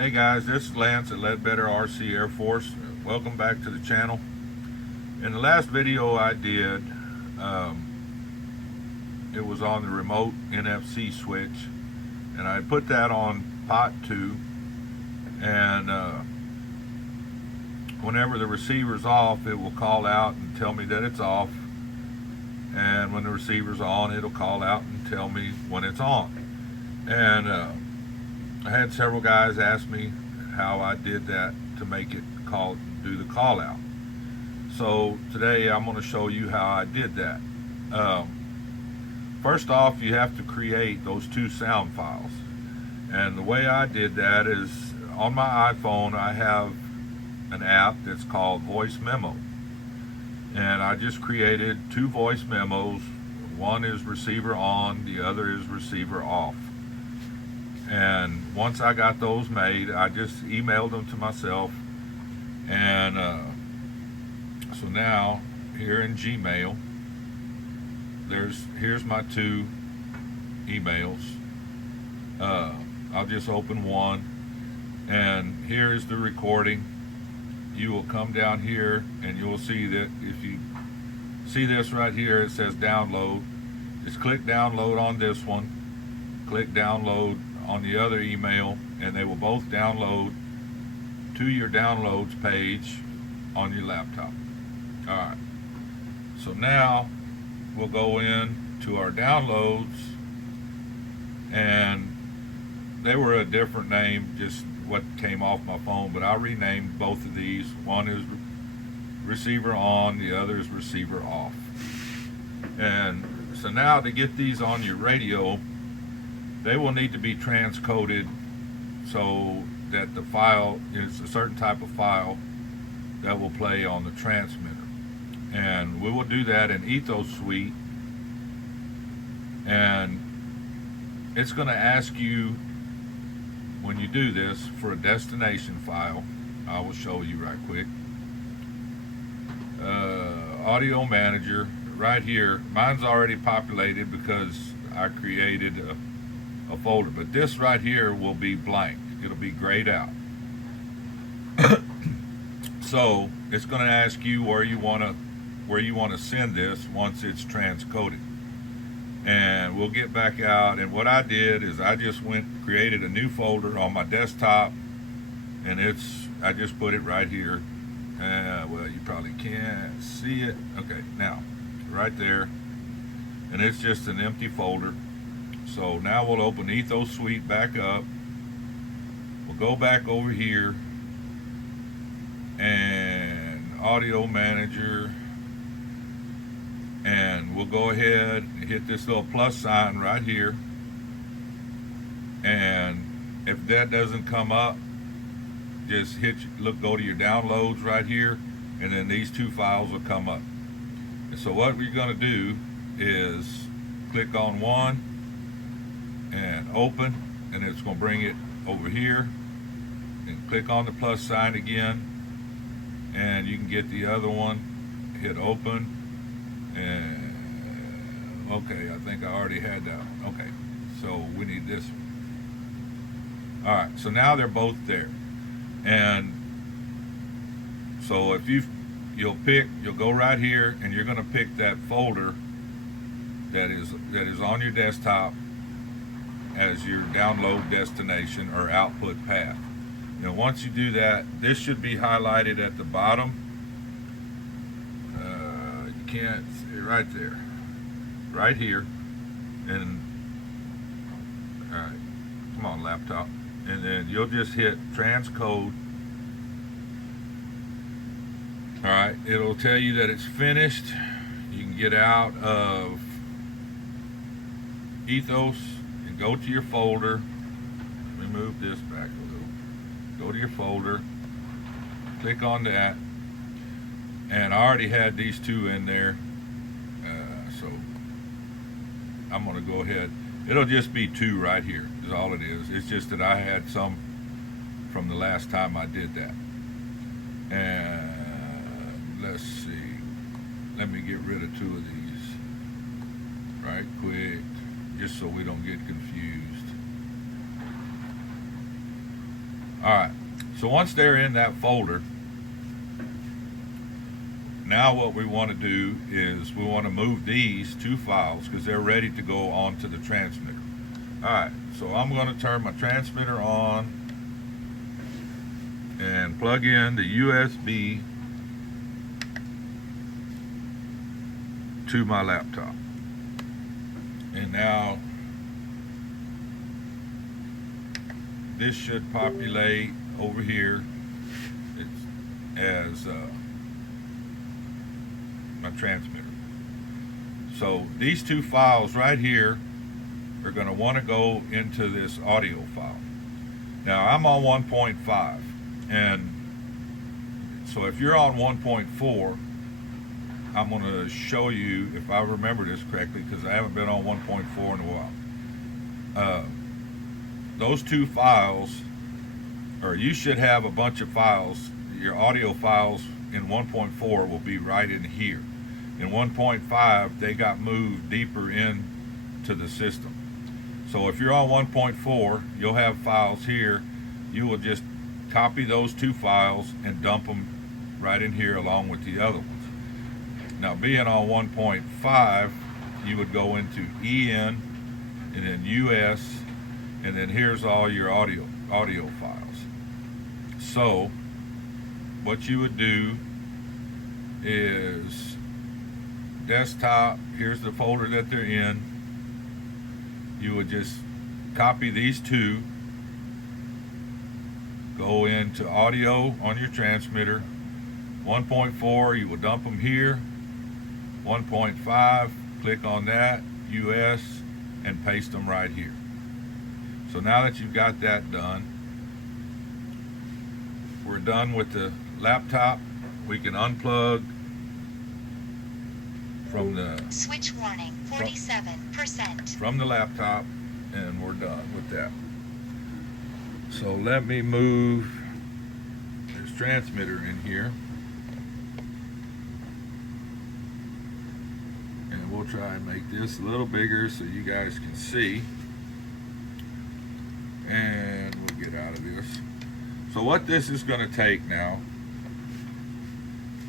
Hey guys, this is Lance at Ledbetter RC Air Force. Welcome back to the channel. In the last video I did, it was on the remote NFC switch, and I put that on pot 2, and whenever the receiver's off, it will call out and tell me that it's off, and when the receiver's on, it'll call out and tell me when it's on. And I had several guys ask me how I did that to make it do the call out. So today I'm going to show you how I did that. First off, you have to create those 2 sound files. And the way I did that is on my iPhone I have an app that's called Voice Memo. And I just created 2 voice memos. One is receiver on, the other is receiver off. And once I got those made, I just emailed them to myself. And so now here in Gmail, here's my 2 emails. I'll just open one, and here's the recording. You will come down here and you will see that if you see this right here, it says download. Just click download on this one, click download on the other email, and they will both download to your downloads page on your laptop. Alright, so now we'll go in to our downloads, and they were a different name, just what came off my phone, but I renamed both of these. One is receiver on, the other is receiver off. And so now to get these on your radio, they will need to be transcoded so that the file is a certain type of file that will play on the transmitter. And we will do that in Ethos Suite. And it's going to ask you, when you do this, for a destination file. I will show you right quick. Audio Manager, right here. Mine's already populated because I created a folder, but this right here will be blank. It'll be grayed out. So it's going to ask you where you want to send this once it's transcoded. And we'll get back out, and what I did is I just created a new folder on my desktop, and I just put it right here. Well, you probably can't see it. Okay, now right there, and it's just an empty folder. So now we'll open Ethos Suite back up. We'll go back over here and Audio Manager, and we'll go ahead and hit this little plus sign right here. And if that doesn't come up, just go to your downloads right here, and then these 2 files will come up. And so what we're going to do is click on one and open, and it's going to bring it over here, and click on the plus sign again, and you can get the other one, hit open, and okay, I think I already had that one. Okay, so we need this one. Alright, so now they're both there. And so if you'll go right here, and you're going to pick that folder that is on your desktop as your download destination or output path. Now once you do that, this should be highlighted at the bottom. You can't see it right there, right here. And alright, come on laptop, and then you'll just hit transcode. Alright, it'll tell you that it's finished. You can get out of Ethos and go to your folder. Let me move this back a little. Go to your folder, click on that, and I already had these 2 in there, so I'm going to go ahead. It'll just be 2 right here is all it is. It's just that I had some from the last time I did that. And let's see, let me get rid of 2 of these right quick, just so we don't get confused. All right, so once they're in that folder, now what we want to do is we want to move these two files because they're ready to go onto the transmitter. All right, so I'm going to turn my transmitter on and plug in the USB to my laptop. And now this should populate over here as my transmitter. So these two files right here are going to want to go into this audio file. Now I'm on 1.5, and so if you're on 1.4, I'm going to show you, if I remember this correctly, because I haven't been on 1.4 in a while. Those two files, or you should have a bunch of files. Your audio files in 1.4 will be right in here. In 1.5, they got moved deeper into the system. So if you're on 1.4, you'll have files here. You will just copy those two files and dump them right in here along with the other ones. Now, being on 1.5, you would go into EN and then US, and then here's all your audio files. So what you would do is desktop, here's the folder that they're in. You would just copy these two, go into audio on your transmitter. 1.4, you will dump them here. 1.5, click on that, US, and paste them right here. So now that you've got that done, we're done with the laptop. We can unplug from the switch warning 47% from the laptop, and we're done with that. So let me move this transmitter in here, and we'll try and make this a little bigger so you guys can see, and we'll get out of this. So what this is going to take now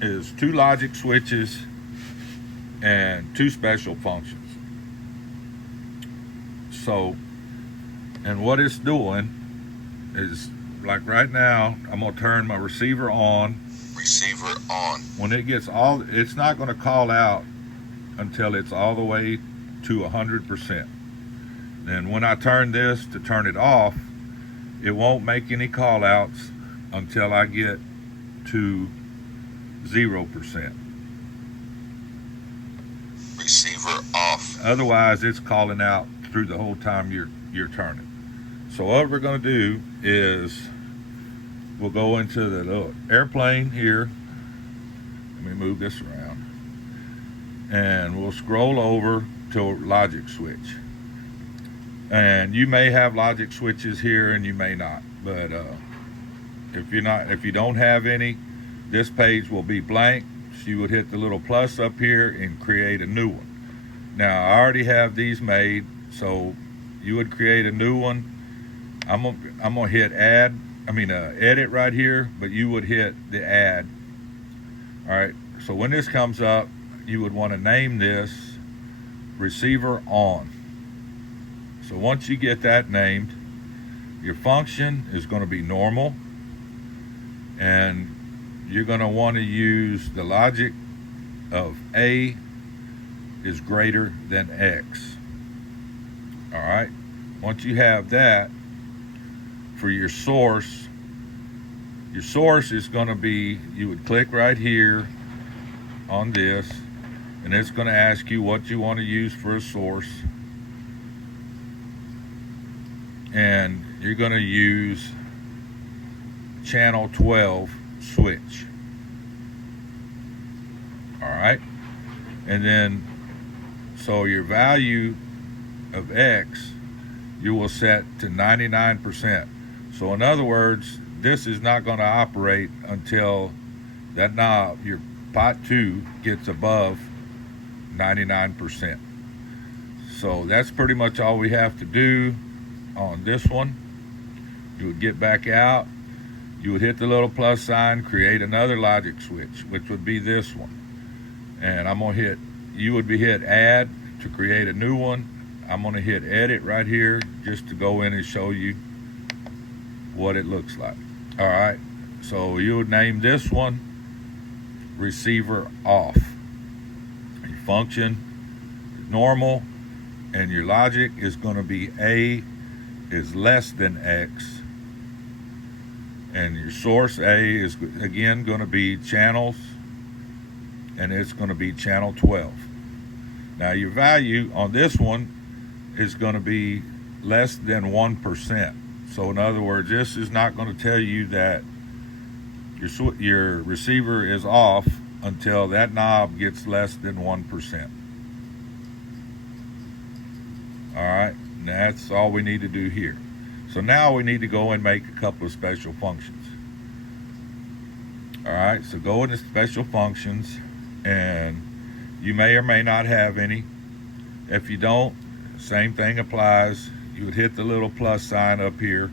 is two logic switches and two special functions. So, and what it's doing is, like right now, I'm going to turn my receiver on. Receiver on. When it gets all, it's not going to call out until it's all the way to 100%. Then when I turn this to turn it off, it won't make any call outs until I get to 0%. Receiver off. Otherwise, it's calling out through the whole time you're turning. So what we're going to do is we'll go into the little airplane here. Let me move this around, and we'll scroll over to logic switch. And you may have logic switches here, and you may not. But if you don't have any, this page will be blank. So you would hit the little plus up here and create a new one. Now I already have these made, so you would create a new one. I'm gonna hit edit right here, but you would hit the add. All right. So when this comes up, you would want to name this receiver on. So once you get that named, your function is going to be normal, and you're going to want to use the logic of A is greater than X. All right. Once you have that, for your source is going to be, you would click right here on this, and it's going to ask you what you want to use for a source. And you're going to use channel 12 switch. All right. And then, so your value of X, you will set to 99%. So in other words, this is not going to operate until that knob, your pot 2, gets above 99%. So that's pretty much all we have to do on this one. You would get back out, you would hit the little plus sign, create another logic switch, which would be this one. And you would hit add to create a new one. I'm going to hit edit right here just to go in and show you what it looks like. All right, so you would name this one receiver off. Your function is normal, and your logic is going to be A is less than X. And your source A is again going to be channels, and it's going to be channel 12. Now your value on this one is going to be less than 1%. So in other words, this is not going to tell you that your receiver is off until that knob gets less than 1%. All right, and that's all we need to do here. So now we need to go and make a couple of special functions. All right, so go into special functions, and you may or may not have any. If you don't, same thing applies. You would hit the little plus sign up here,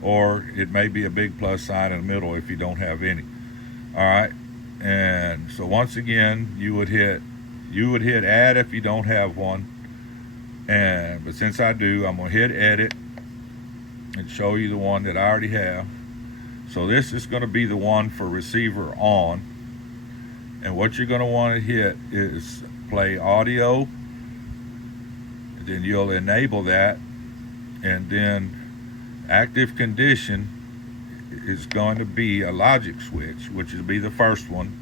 or it may be a big plus sign in the middle if you don't have any. All right, and so once again, you would hit add if you don't have one. But since I do, I'm gonna hit edit and show you the one that I already have. So this is going to be the one for receiver on, and what you're going to want to hit is play audio, and then you'll enable that, and then active condition is going to be a logic switch, which will be the first one,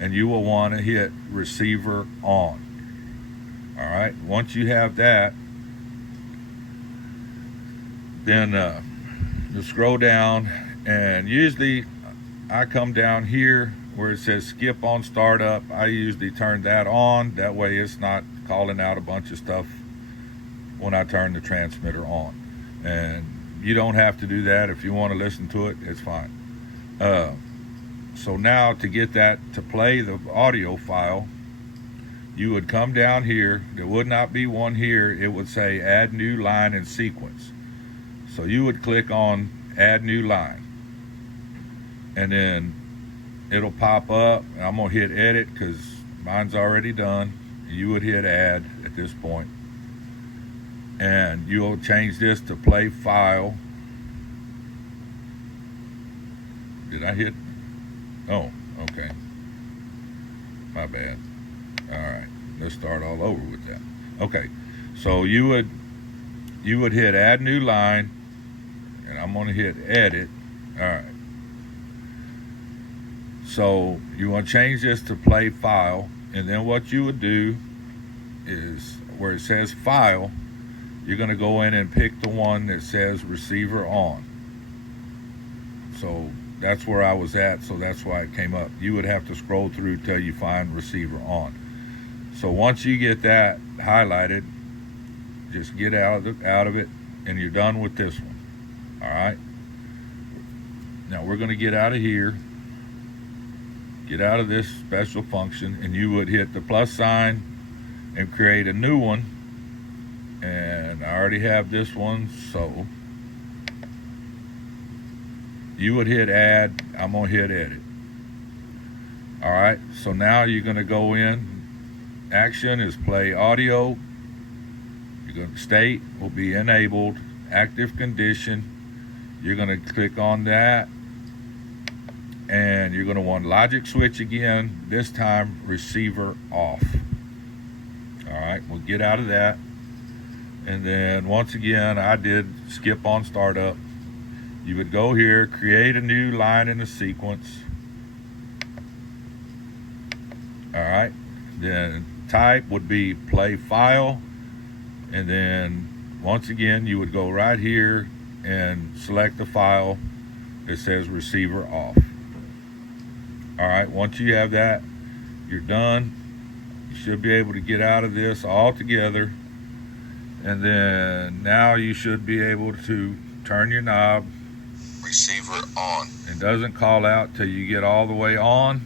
and you will want to hit receiver on. All right, once you have that, then you scroll down, and usually I come down here where it says skip on startup. I usually turn that on. That way it's not calling out a bunch of stuff when I turn the transmitter on. And you don't have to do that. If you want to listen to it, it's fine. So now to get that to play the audio file, you would come down here. There would not be one here. It would say add new line and sequence. So you would click on add new line, and then it'll pop up. I'm gonna hit edit because mine's already done. You would hit add at this point, and you'll change this to play file. Did I hit? Oh, okay. My bad. All right, let's start all over with that. Okay, so you would hit add new line, and I'm going to hit edit. All right. So you want to change this to play file, and then what you would do is where it says file, you're going to go in and pick the one that says receiver on. So that's where I was at, so that's why it came up. You would have to scroll through till you find receiver on. So once you get that highlighted, just get out of it, and you're done with this one. All right. Now we're going to get out of here, get out of this special function, and you would hit the plus sign and create a new one. And I already have this one, so you would hit add. I'm going to hit edit. All right. So now you're going to go in. Action is play audio. You're going to state will be enabled. Active condition. You're going to click on that, and you're going to want logic switch again. This time receiver off. All right, we'll get out of that, and then once again I did skip on startup. You would go here, create a new line in the sequence. All right, then type would be play file, and then once again you would go right here and select the file that says receiver off. All right, once you have that, you're done. You should be able to get out of this altogether, and then now you should be able to turn your knob. Receiver on. It doesn't call out till you get all the way on.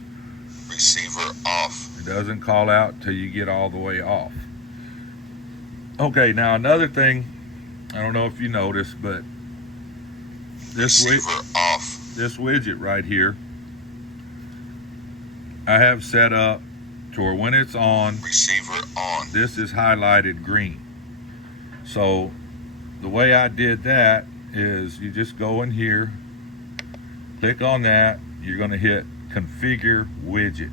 Receiver off. It doesn't call out till you get all the way off. Okay, now another thing, I don't know if you noticed, but this week, Receiver off. this widget right here, I have set up to where when it's on, Receiver on. this is highlighted green. So the way I did that is you just go in here, click on that, you're going to hit configure widget.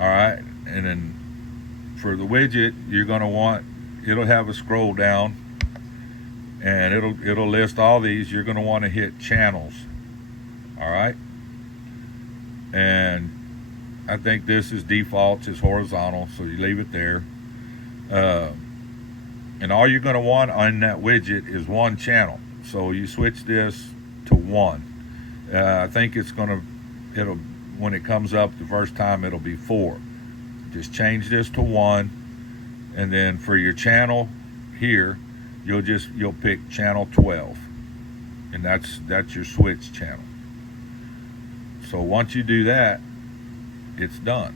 All right, and then for the widget, you're going to want, it'll have a scroll down and it'll list all these. You're going to want to hit channels. All right, and I think this is default, it's horizontal, so you leave it there. And all you're going to want on that widget is one channel. So you switch this to one. I think it'll when it comes up the first time, it'll be 4. Just change this to 1, and then for your channel here, you'll pick channel 12, and that's your switch channel. So once you do that, it's done,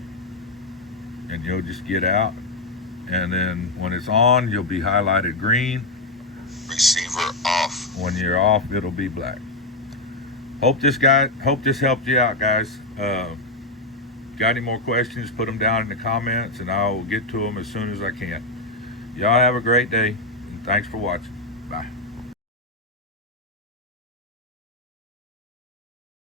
and you'll just get out, and then when it's on, you'll be highlighted green. Receiver off. When you're off, it'll be black. Hope this helped you out, guys. Got any more questions, put them down in the comments and I'll get to them as soon as I can. Y'all have a great day, and thanks for watching. Bye.